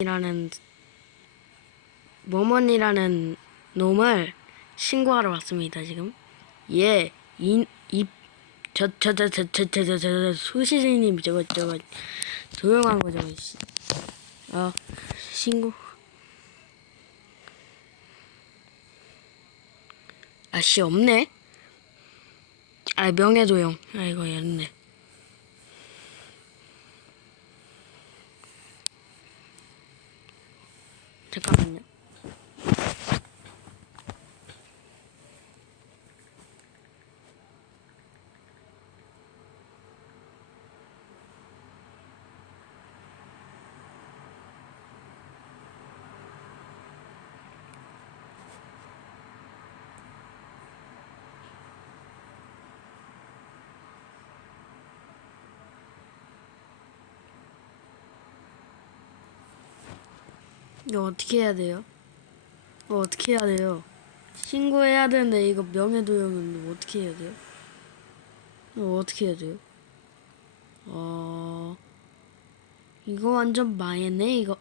이라는 모먼이라는 놈을 신고하러 왔습니다 지금 얘이입저저저저저저저 수시생님 저거 저거 조용한 거 저거 씨. 어 신고 아씨 없네 아 명예도용 아 이거 였네 Şaka mı? 이거 어떻게 해야 돼요? 이거 어떻게 해야 돼요? 신고해야 되는데 이거 명예도용은 어떻게 해야 돼요? 이거 어떻게 해야 돼요? 어 이거 완전 망했네 이거